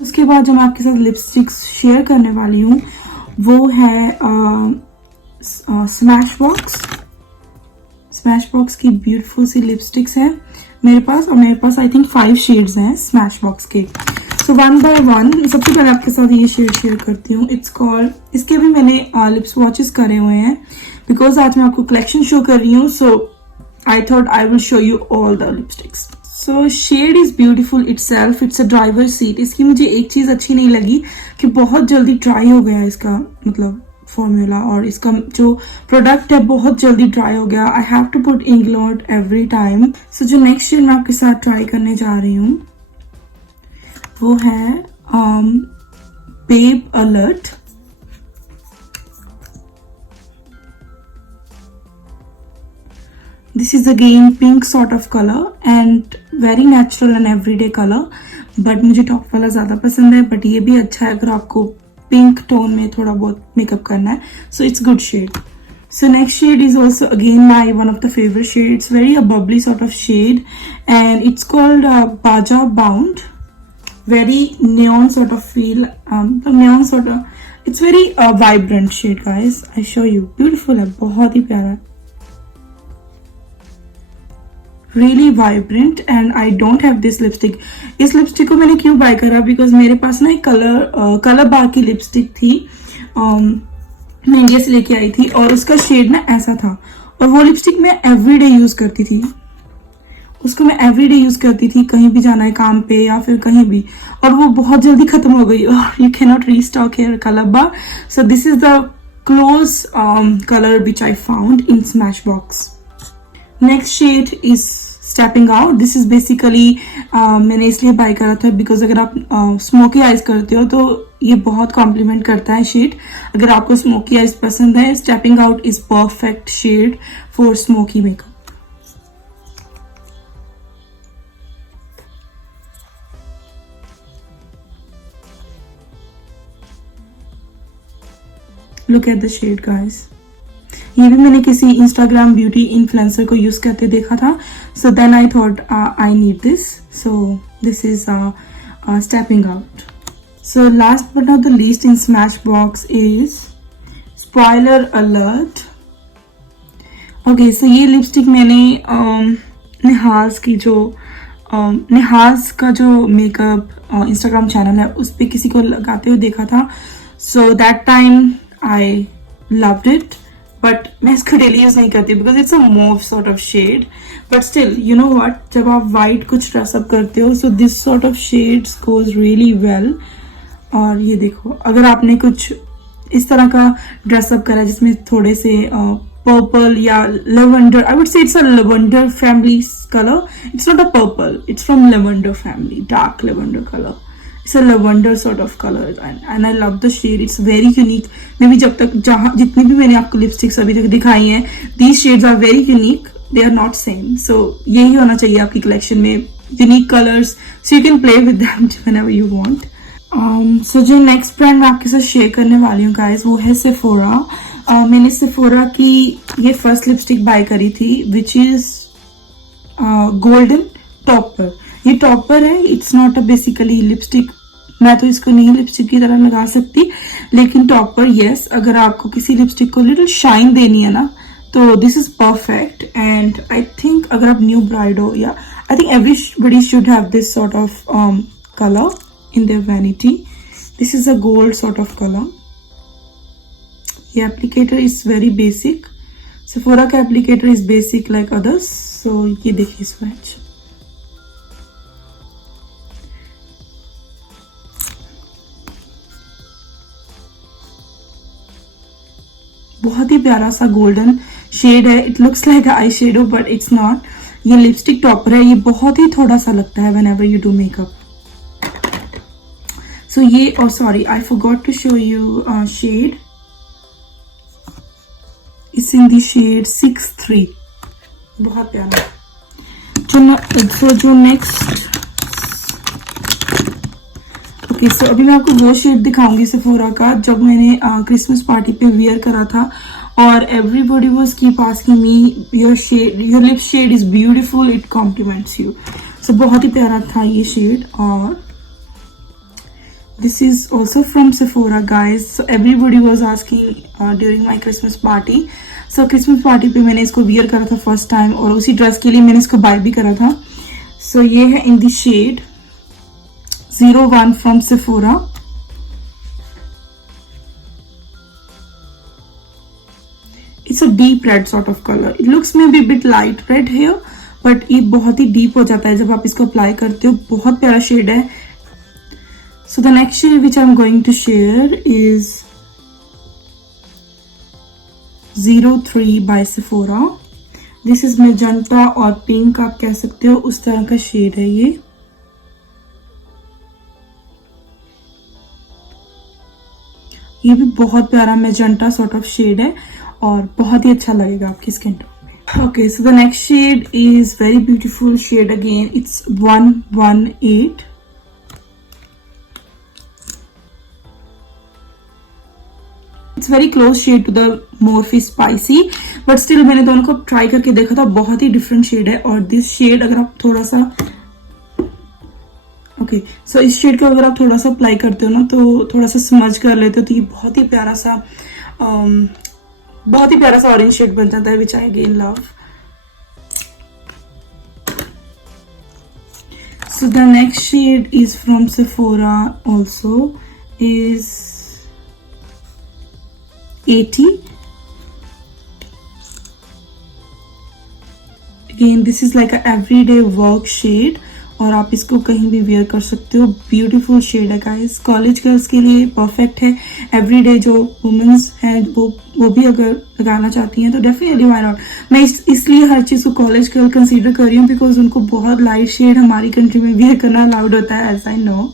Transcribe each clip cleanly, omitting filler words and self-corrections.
उसके बाद जो मैं आपके साथ लिपस्टिक्स शेयर करने वाली हूँ वो है स्मैश बॉक्स की ब्यूटीफुल सी लिपस्टिक्स है मेरे पास, और मेरे पास आई थिंक 5 शेड्स हैं स्मैश बॉक्स के। सो वन बाय वन सबसे पहले आपके साथ ये शेड शेयर करती हूँ। इट्स कॉल्ड, इसके भी मैंने लिप्स वॉचेस करे हुए हैं बिकॉज आज मैं आपको कलेक्शन शो कर रही हूँ, so I thought I will show you all the lipsticks. So shade is beautiful itself, it's a driver seat. इसकी मुझे एक चीज अच्छी नहीं लगी कि बहुत जल्दी ड्राई हो गया इसका मतलब फॉर्मूला, और इसका जो प्रोडक्ट है बहुत जल्दी ड्राई हो गया। I have to put Inglot every time. So जो नेक्स्ट शेड मैं आपके साथ ट्राई करने जा रही हूँ वो है babe alert. This is again pink sort of color and very natural and everyday color, but मुझे टॉप वाला ज़्यादा पसंद है, बट ये भी अच्छा है अगर आपको पिंक टोन में थोड़ा बहुत मेकअप करना है, so it's good shade. So next shade is also again my one of the favorite shade. It's very a bubbly sort of shade and it's called Baja Bound. Very neon sort of feel, neon sort of, it's very vibrant shade guys. I show you, beautiful है, बहुत ही प्यारा है, really vibrant and I don't have this lipstick. इस lipstick को मैंने क्यों bye करा, बिकॉज मेरे पास ना एक कलर बार की लिपस्टिक थी, मैं इंडिया से लेके आई थी और उसका शेड ना ऐसा था, और वो लिपस्टिक मैं एवरीडे यूज करती थी, उसको मैं एवरीडे यूज करती थी, कहीं भी जाना है काम पे या फिर कहीं भी, और वो बहुत जल्दी खत्म हो गई और you can not restock here colour bar. So this is the close colour which I found in Smashbox. Next shade is stepping out. This is basically मैंने इसलिए बाय करा था बिकॉज अगर आप स्मोकी आइज करते हो तो ये बहुत कॉम्प्लीमेंट करता है शेड। अगर आपको स्मोकी आइज पसंद है, stepping out is perfect shade for smoky makeup. Look at the shade guys. ये भी मैंने किसी इंस्टाग्राम ब्यूटी इन्फ्लुएंसर को यूज करते देखा था, so then I thought I need this, so this is stepping out. So last but not the least in Smashbox is spoiler alert. Okay, so ये lipstick मैंने निहाल्स की जो निहाल्स का जो मेकअप इंस्टाग्राम चैनल है उस पर किसी को लगाते हुए देखा था, so that time I loved it, but मैं इसको डेली यूज नहीं करती because it's a mauve sort of shade, but still you know what, जब आप वाइट कुछ ड्रेसअप करते हो so this sort of shades goes really well. और ये देखो, अगर आपने कुछ इस तरह का ड्रेसअप करा जिसमें थोड़े से पर्पल या lavender, I would say it's a lavender family colour, it's not a purple, it's from lavender family, dark lavender colour, it's a lavender sort of color and I love the shade, it's very unique. मे भी जब तक जहाँ जितनी भी मैंने आपको lipsticks अभी तक दिखाई हैं, these shades are very unique, they are not same, so यही होना चाहिए आपकी कलेक्शन में, unique colors so you can play with them whenever you want. So जो नेक्स्ट ब्रांड मैं आपके साथ शेयर करने वाली हूँ गाइज वो है सेफोरा। मैंने सेफोरा की ये फर्स्ट लिपस्टिक बाय करी थी विच इज गोल्डन टॉपर। ये टॉपर है, it's not a basically lipstick, मैं तो इसको नहीं लिपस्टिक की तरह लगा सकती, लेकिन टॉपर यस, अगर आपको किसी लिपस्टिक को लिटिल शाइन देनी है ना तो this is perfect. And I think अगर आप न्यू ब्राइड हो, या I think everybody should have this sort of colour in their vanity. This is a gold sort of colour. ये applicator is very basic, Sephora का applicator is basic like others, so ये देखिए swatch, बहुत ही प्यारा सा golden shade है। It looks like eye shadow but it's not. ये लिपस्टिक टॉपर है, ये बहुत ही थोड़ा सा लगता है whenever you do makeup. So ये, और sorry I forgot to show you shade, it's in the shade 63, बहुत प्यारा। जो नेक्स्ट, ओके सो अभी मैं आपको वो शेड दिखाऊंगी सेफोरा का जब मैंने क्रिसमस पार्टी पे वियर करा था, और everybody was keep asking me your lip shade is beautiful, it compliments you. So बहुत ही प्यारा था ये शेड। और This is also from Sephora, guys. So everybody was asking during my Christmas party. So Christmas party पे मैंने इसको wear करा था फर्स्ट टाइम, और उसी ड्रेस के लिए मैंने इसको बाय भी करा था. So ये है in the shade 01 from Sephora. It's a deep red sort of color. It looks maybe a bit light red here, but ये बहुत ही deep हो जाता है जब आप इसको अप्लाई करते हो. बहुत प्यारा शेड है. So the next shade which I'm going to share is 03 by Sephora. This is magenta और पिंक आप कह सकते हो, उस तरह का शेड है ये. ये भी बहुत प्यारा मैजेंटा सॉर्ट ऑफ शेड है और बहुत ही अच्छा लगेगा आपकी स्किन टोन में. Okay, so the next shade is very beautiful shade again. It's 118. It's very close shade to the Morphe spicy, but still मैंने दोनों को ट्राई करके देखा था, बहुत ही डिफरेंट शेड है. और दिस शेड अगर आप थोड़ा सा सो इस शेड को अगर आप थोड़ा सा अप्लाई करते हो ना, तो थोड़ा सा स्मज कर लेते हो, तो ये बहुत ही प्यारा सा ऑरेंज शेड बन जाता है, which I again love. So the next shade is from Sephora also, is 80. Again, this is like a everyday work shade, और आप इसको कहीं भी वेयर कर सकते हो. ब्यूटीफुल शेड है गाइस. कॉलेज गर्ल्स के लिए परफेक्ट है. एवरीडे जो वुमेन्स हैं वो भी अगर लगाना चाहती हैं तो डेफिनेटली व्हाई नॉट. मैं इसलिए हर चीज़ को कॉलेज गर्ल कंसीडर कर रही हूँ, बिकॉज उनको बहुत लाइट शेड हमारी कंट्री में वेयर करना अलाउड होता है, एज आई नो.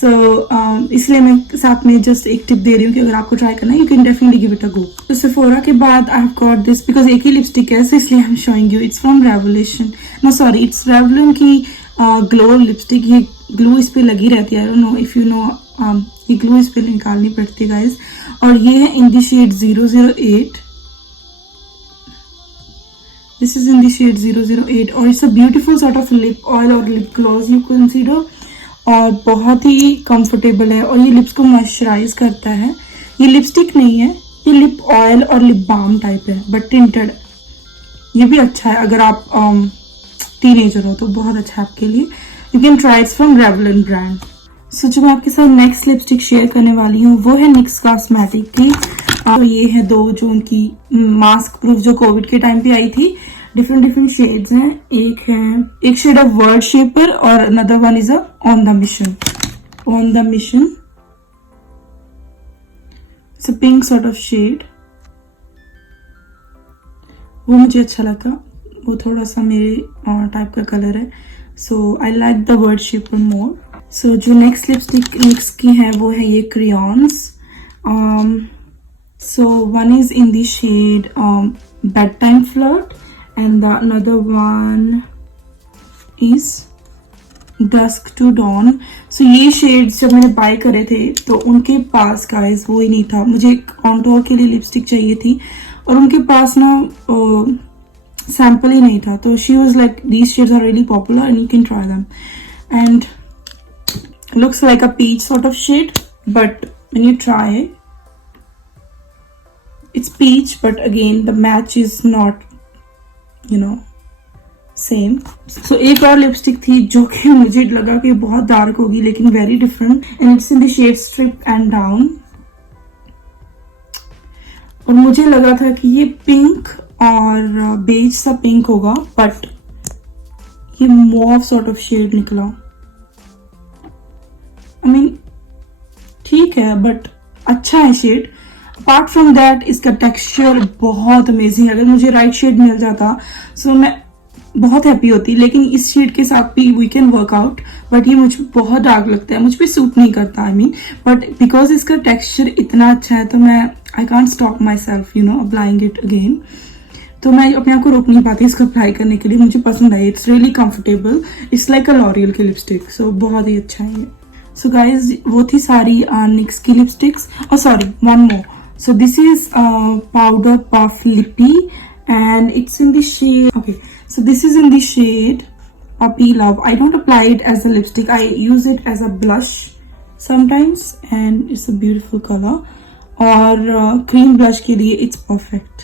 सो इसलिए मैं साथ में जस्ट एक टिप दे रही हूँ कि अगर आपको ट्राई करना है, you can definitely give it a go. तो Sephora के बाद I have got this, because एक ही लिपस्टिक है, सो इसलिए I am showing you. It's from Revolution. No sorry, it's Revolution की ग्लो लिपस्टिक. ये ग्लू इस पे लगी रहती है. I don't know if you know, ये ग्लू इस पे निकालनी पड़ती है गाइज. और ये है in the shade 008. This is in the shade 008, और it's a beautiful sort of lip oil और लिप ग्लॉस यू कंसीडर, और बहुत ही कंफर्टेबल है, और ये लिप्स को मॉइस्चराइज करता है. ये लिपस्टिक नहीं है, ये लिप ऑयल और लिप बाम टाइप है, बट टिंटेड. ये भी अच्छा है अगर आप टीनेजर हो तो बहुत अच्छा है आपके लिए. You can try. It's from Revlon brand. So जो मैं आपके साथ नेक्स्ट लिपस्टिक शेयर करने वाली हूँ वो है NYX कॉस्मेटिक की. तो ये है दो जो उनकी मास्क प्रूफ जो कोविड के टाइम पे आई थी. डिफरेंट शेड्स हैं. एक शेड ऑफ वर्ड शेपर और another one is on the mission. It's a pink sort of shade. वो मुझे अच्छा लगा, वो थोड़ा सा मेरे टाइप का कलर है, so I like the word shaper more. So जो नेक्स्ट लिपस्टिक NYX की है वो है ये crayons. So one is in the shade bedtime flirt and the another one is dusk to dawn. So ये shades जब मैंने bye करे थे तो उनके पास गाइस वो ही नहीं था. मुझे कॉन्टोर के लिए लिपस्टिक चाहिए थी और उनके पास ना सैम्पल ही नहीं था. तो she was like these shades are really popular and you can try them, and looks like a peach sort of shade, but when you try it's peach, but again the match is not same. So एक और lipstick थी जो कि मुझे लगा कि बहुत dark होगी, लेकिन very different, and it's in the shade strip and down. और मुझे लगा था कि ये पिंक और बेज सा पिंक होगा, बट ये मॉव सॉर्ट ऑफ शेड निकला. आई मीन ठीक है, बट अच्छा है शेड. अपार्ट फ्रॉम दैट इसका टेक्सचर बहुत अमेजिंग. अगर मुझे राइट शेड मिल जाता सो मैं बहुत हैप्पी होती, लेकिन इस शेड के साथ भी we can work out. But ये मुझे बहुत डार्क लगता है, मुझ पे सूट नहीं करता. आई मीन बट बिकॉज इसका टेक्सचर इतना अच्छा है तो मैं I can't stop my self applying it again. तो मैं अपने आप को रोक नहीं पाती इसको अप्लाई करने के लिए. मुझे पसंद आई. It's really comfortable. It's like a L'Oreal की लिपस्टिक. सो बहुत ही अच्छा है. सो गाइज वो थी सारी NYX की लिपस्टिक्स. और sorry, one more. So this is powder puff lippy and it's in the shade, so this is in the shade Puppy Love. I don't apply it as a lipstick, I use it as a blush sometimes and it's a beautiful color. और cream blush के लिए it's perfect.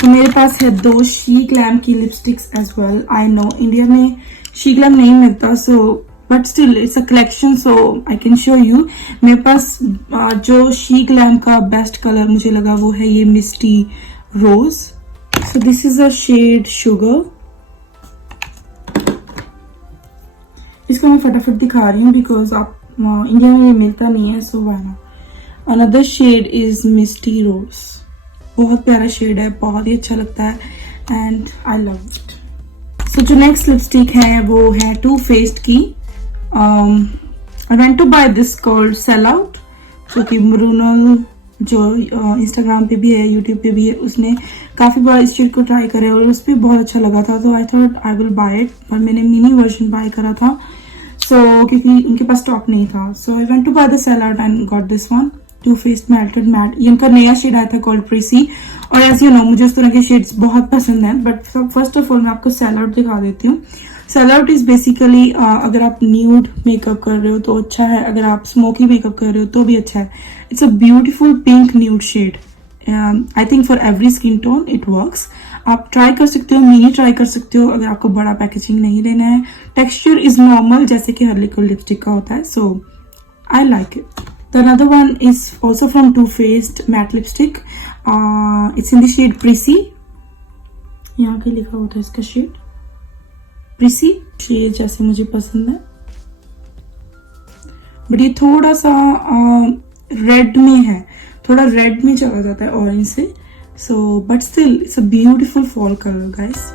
तो मेरे पास है 2 Sheglam की lipsticks as well. I know India में Sheglam नहीं मिलता, so but still it's a collection, so I can show you. मेरे पास जो शी ग्लैम का बेस्ट कलर मुझे लगा वो है ये misty rose. So this is a shade sugar. इसको मैं फटाफट दिखा रही हूँ बिकॉज आप इंडिया में ये मिलता नहीं है, so why not. Another shade is misty rose. बहुत प्यारा शेड है, बहुत ही अच्छा लगता है and I love it. So जो नेक्स्ट लिपस्टिक है वो है टू फेस्ड की। I went to buy this called sale out, जो कि मरूनल जो इंस्टाग्राम पे भी है, यूट्यूब पे भी है, उसने काफी बार इस शेड को ट्राई करा है और उस पर बहुत अच्छा लगा था, तो आई thought I will buy it. पर मैंने मिनी वर्जन बाय करा था, सो क्योंकि उनके पास स्टॉक नहीं था। So I went to buy the sale out and got this one, Too Faced melted matte. ये उनका नया शेड आया था कॉल्ड प्रीसी, और एज यू नो मुझे उस तरह के शेड्स बहुत पसंद हैं। बट फर्स्ट ऑफ ऑल मैं आपको सेल आउट दिखा देती हूँ। सेल आउट इज बेसिकली अगर आप न्यूड मेकअप कर रहे हो तो अच्छा है, अगर आप स्मोकी मेकअप कर रहे हो तो भी अच्छा है। It's a beautiful pink nude shade. I think for every skin tone it works. आप ट्राई कर सकते हो, मिनी ट्राई कर सकते हो अगर आपको बड़ा पैकेजिंग नहीं लेना है। टेक्सचर इज नॉर्मल जैसे कि हर लिक्विड लिपस्टिक का होता है, so I like it. The another one is also from Too Faced matte lipstick. It's in the shade Prissy. यहाँ के लिखा होता है इसका शेड Prissy। शेड जैसे मुझे पसंद है, बट ये थोड़ा सा रेड में है, थोड़ा रेड में चला जाता है ऑरेंज से। सो but still it's a beautiful fall colour guys.